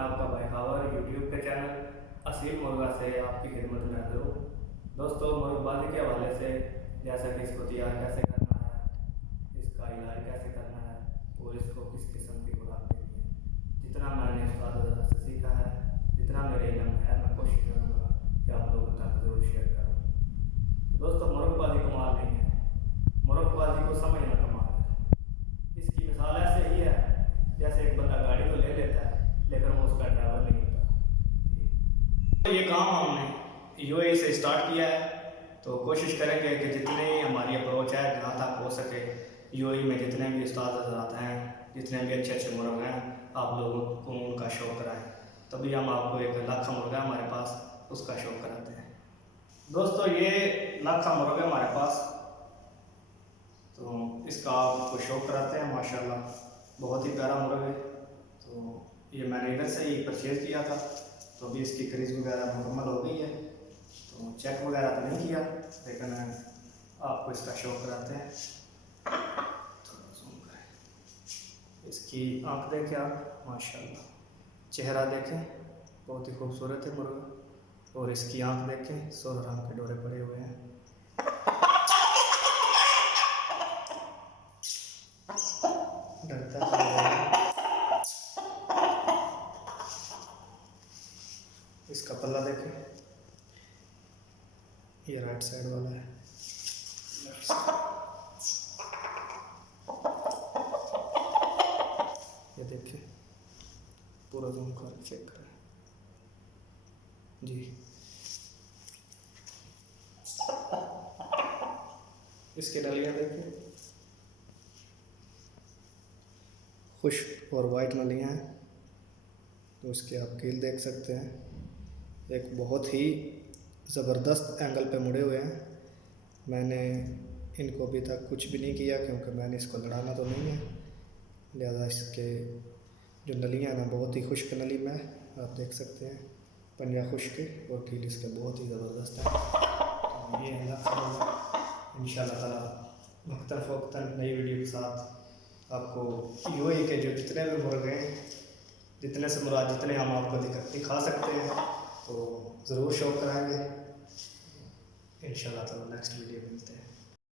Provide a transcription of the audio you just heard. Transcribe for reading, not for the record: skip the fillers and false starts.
मैं आपका भाई खावर यूट्यूब के चैनल असीम मुर्गा से आपकी खिदमत में हाजिर हूँ। दोस्तों, मुर्गबाजी के हवाले से जैसा कि इसको तैयार कैसे करना है, इसका इलाज कैसे करना है और इसको किस किस्म की खुराक देनी है, जितना मैंने उस्ताद हज़रात से सीखा है, जितना मेरे इल्म है, मैं कोशिश करूँगा कि आप लोगों तक ज़रूर शेयर करूँ। दोस्तों, मुर्गबाजी कमाल नहीं है, मुर्गबाजी को समझना कमाल है। इसकी मिसाल ऐसे ही है जैसे एक बंदा गाड़ी तो ले लेता है लेकिन वो उसका ड्राइवर नहीं होता। तो ये काम हमने यूएई से स्टार्ट किया है, तो कोशिश करेंगे कि जितनी हमारी अप्रोच है जहाँ तक हो सके यूएई में जितने भी उस्ताद हज़रात हैं, जितने भी अच्छे अच्छे मुर्गे हैं, आप लोगों को उनका शौक़ कराएं, तभी हम आपको एक लाखा मुर्गा हमारे पास उसका शौक़ कराते हैं। दोस्तों, ये लाखा मुर्गा हमारे पास, तो इसका आपको शौक़ कराते हैं। माशाल्लाह बहुत ही प्यारा मुर्गा है। तो ये मैंने इधर से ही परचेज़ किया था, तो अभी इसकी क्रीज वगैरह मुकम्मल हो गई है, तो चेक वगैरह तो नहीं किया, लेकिन आपको इसका शौक़ कराते हैं। थोड़ा ज़ूम करें, इसकी आँख देखें आप, माशाल्लाह चेहरा देखें, बहुत ही खूबसूरत है मुर्गा, और इसकी आँख देखें, 16 रंग के डोरे पड़े हुए हैं। डरता है। इसका पल्ला देखें, ये राइट साइड वाला है, लेफ्ट साइड ये देखिए, पूरा जूम कर चेक करें जी। इसके नलियाँ देखें, खुश्क और वाइट नलियाँ हैं, तो इसके आप कील देख सकते हैं, एक बहुत ही ज़बरदस्त एंगल पे मुड़े हुए हैं। मैंने इनको अभी तक कुछ भी नहीं किया क्योंकि मैंने इसको लड़ाना तो नहीं है, लिहाजा इसके जो नलियाँ ना बहुत ही खुश्क नली में आप देख सकते हैं, पंजा खुश्क है और कील इसके बहुत ही ज़बरदस्त है। तो ये इंशाअल्लाह ताला वक्तन फ़वक्तन नई वीडियो के साथ आपको यूएई के जो जितने भी मुर्गे हैं, जितने से मुराद जितने हम आपको दिखा सकते हैं, तो ज़रूर शौक़ कराएंगे। इंशाअल्लाह ताला नेक्स्ट वीडियो मिलते हैं।